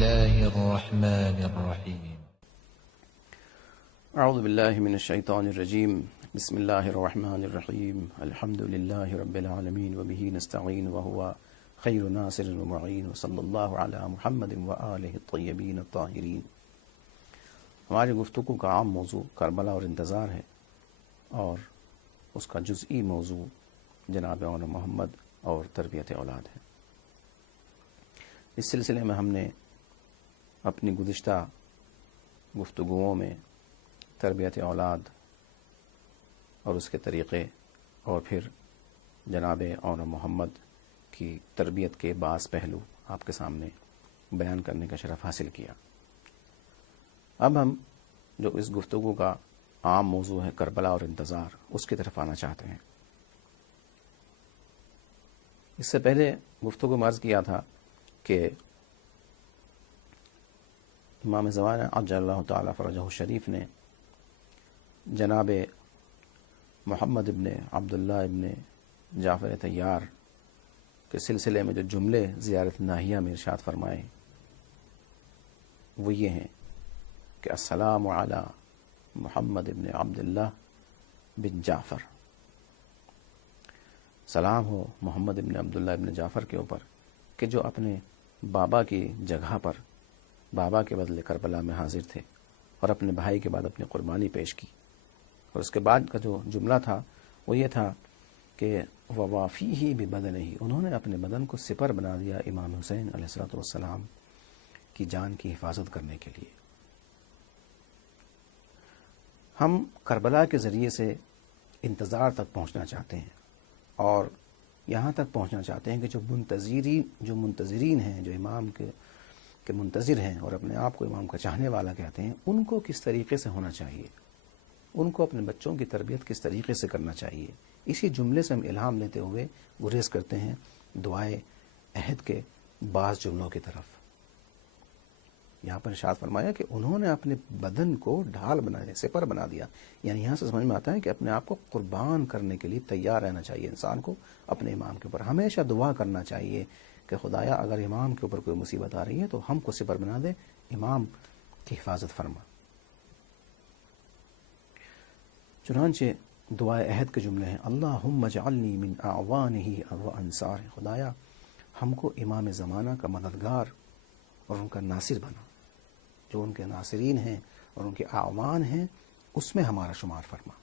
الله الرحمن الرحيم. اعوذ باللہ من الشیطان الرجیم بسم اللہ الرحمن الرحیم الحمد للہ رب العالمین وبہ نستعین وہو خیر ناصر ومعین وصلی اللہ علی محمد وآلہ الطیبین الطاہرین۔ ہماری گفتگو کا عام موضوع کربلا اور انتظار ہے، اور اس کا جزئی موضوع جناب اون محمد اور تربیت اولاد ہے۔ اس سلسلے میں ہم نے اپنی گزشتہ گفتگوؤں میں تربیت اولاد اور اس کے طریقے اور پھر جناب اون محمد کی تربیت کے بعض پہلو آپ کے سامنے بیان کرنے کا شرف حاصل کیا۔ اب ہم جو اس گفتگو کا عام موضوع ہے کربلا اور انتظار، اس کی طرف آنا چاہتے ہیں۔ اس سے پہلے گفتگو میں عرض کیا تھا کہ امام زمانہ عجل اللہ تعالی فرجہ شریف نے جناب محمد ابن عبداللہ ابن جعفر طیار کے سلسلے میں جو جملے زیارت ناہیہ میں ارشاد فرمائے وہ یہ ہیں کہ السلام علی محمد ابن عبداللہ بن جعفر، سلام ہو محمد ابن عبداللہ ابن جعفر کے اوپر کہ جو اپنے بابا کی جگہ پر بابا کے بدلے کربلا میں حاضر تھے اور اپنے بھائی کے بعد اپنی قربانی پیش کی۔ اور اس کے بعد کا جو جملہ تھا وہ یہ تھا کہ وَوَافِيهِ بِبَدَنِهِ، انہوں نے اپنے بدن کو سپر بنا دیا امام حسین علیہ الصلوۃ والسلام کی جان کی حفاظت کرنے کے لیے۔ ہم کربلا کے ذریعے سے انتظار تک پہنچنا چاہتے ہیں، اور یہاں تک پہنچنا چاہتے ہیں کہ جو منتظرین ہیں، جو امام کے منتظر ہیں اور اپنے آپ کو امام کا چاہنے والا کہتے ہیں، ان کو کس طریقے سے ہونا چاہیے، ان کو اپنے بچوں کی تربیت کس طریقے سے کرنا چاہیے۔ اسی جملے سے ہم الہام لیتے ہوئے گریز کرتے ہیں دعائے عہد کے بعض جملوں کی طرف۔ یہاں پر ارشاد فرمایا کہ انہوں نے اپنے بدن کو ڈھال بنا دیا، سپر بنا دیا، یعنی یہاں سے سمجھ میں آتا ہے کہ اپنے آپ کو قربان کرنے کے لیے تیار رہنا چاہیے انسان کو اپنے امام کے اوپر۔ ہمیشہ دعا کرنا چاہیے کہ خدایا اگر امام کے اوپر کوئی مصیبت آ رہی ہے تو ہم کو سپر بنا دے، امام کی حفاظت فرما۔ چنانچہ دعائے عہد کے جملے ہیں اللہم اجعلنی من اعوانہ و انصار، خدایا ہم کو امام زمانہ کا مددگار اور ان کا ناصر بنا، جو ان کے ناصرین ہیں اور ان کے اعوان ہیں اس میں ہمارا شمار فرما۔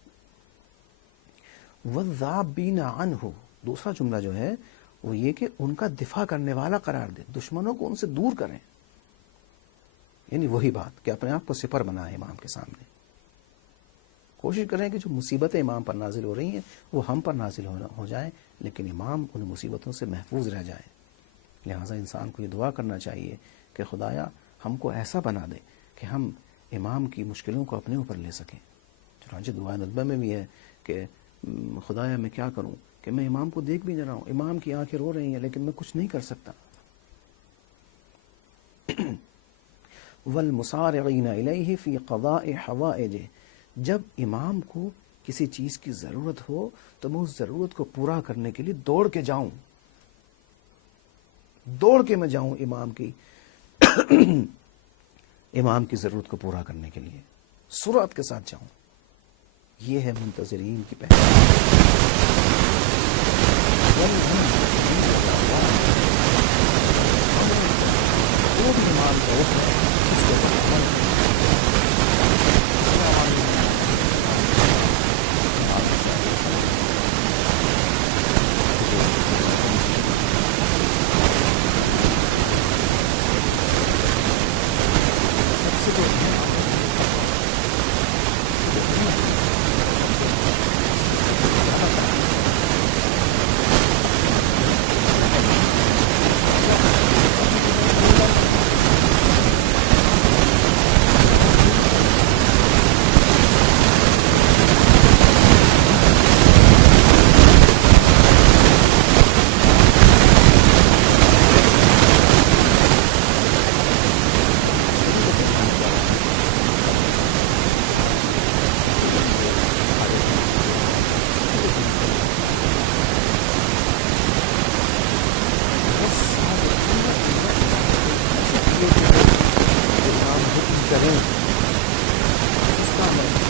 والذابین عنہ، دوسرا جملہ جو ہے وہ یہ کہ ان کا دفاع کرنے والا قرار دے، دشمنوں کو ان سے دور کریں، یعنی وہی بات کہ اپنے آپ کو سپر بنائے امام کے سامنے۔ کوشش کریں کہ جو مصیبتیں امام پر نازل ہو رہی ہیں وہ ہم پر نازل ہو جائیں، لیکن امام ان مصیبتوں سے محفوظ رہ جائیں۔ لہٰذا انسان کو یہ دعا کرنا چاہیے کہ خدایا ہم کو ایسا بنا دے کہ ہم امام کی مشکلوں کو اپنے اوپر لے سکیں۔ چنانچہ دعائے ندبہ میں بھی ہے کہ خدایا میں کیا کروں کہ میں امام کو دیکھ بھی نہ رہا ہوں، امام کی آنکھیں رو رہی ہیں لیکن میں کچھ نہیں کر سکتا۔ والمسارعین الیہ فی قضاء حوائجہ، جب امام کو کسی چیز کی ضرورت ہو تو میں اس ضرورت کو پورا کرنے کے لیے دوڑ کے جاؤں، دوڑ کے میں جاؤں امام کی ضرورت کو پورا کرنے کے لیے، سرعت کے ساتھ جاؤں۔ یہ ہے منتظرین کی پہچان۔ جو بھی امام کا حکم ہے اس کے بعد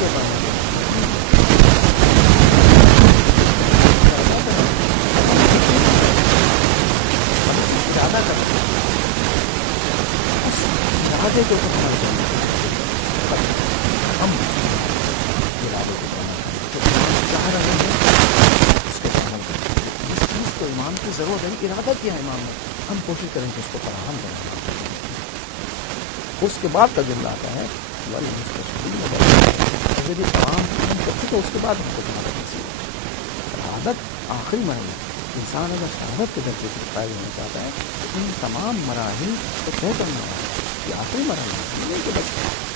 کے پڑھنا چاہیے. ارادہ کرنا اس ارادے کے اوپر عمل کرنا ہم ارادے کو کرنا چاہ رہے ہیں اس کے عمل کرنا. جس چیز کو امام کی ضرورت ہے ارادہ کیا ہے امام نے, ہم کوشش کریں کہ اس کو فراہم کریں. اس کے بعد کا جملہ آتا ہے اگر یہ تمام تو اس کے بعد ہم کو شہادت آخری مرحلہ. انسان اگر شہادت کے درجے سے قائل ہونا چاہتا ہے تو ان تمام مراحل کو طے کرنا ہے. یہ آخری مرحلہ نہیں کہ بس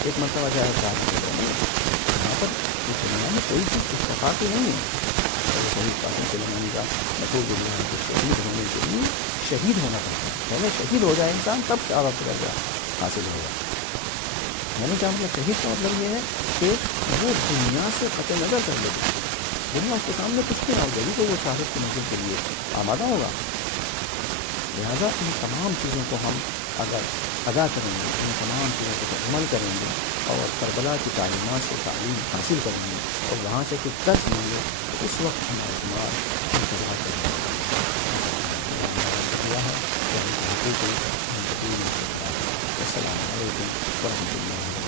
ایک مرتبہ جائے یہاں پر اس دنیا میں کوئی چیز اتفاقی نہیں ہے. شہید قاسم سلیمانی کا مشہور جملہ ہے کہ شہید ہونے کے لیے شہید ہونا پڑتا ہے. پہلے شہید ہو جائے انسان تب شہادت کا درجہ حاصل ہوگا. میں نے کہا شہید کا مطلب یہ ہے کہ وہ دنیا سے قطع نظر کر لیتا ہے, دنیا اس کے سامنے کچھ بھی نہ ہو جائے تو وہ شہادت کی منزل کے لیے آمادہ ہوگا. لہٰذا ان تمام چیزوں کو ہم اگر ادا کریں گے, ان تمام چیزوں کو عمل کریں گے اور کربلا کی تعلیمات سے تعلیم حاصل کریں گے اور وہاں سے کچھ درس لیں گے تو اس وقت ہمارا دماغ انتظار کریں گے. السلام علیکم ورحمۃ اللہ.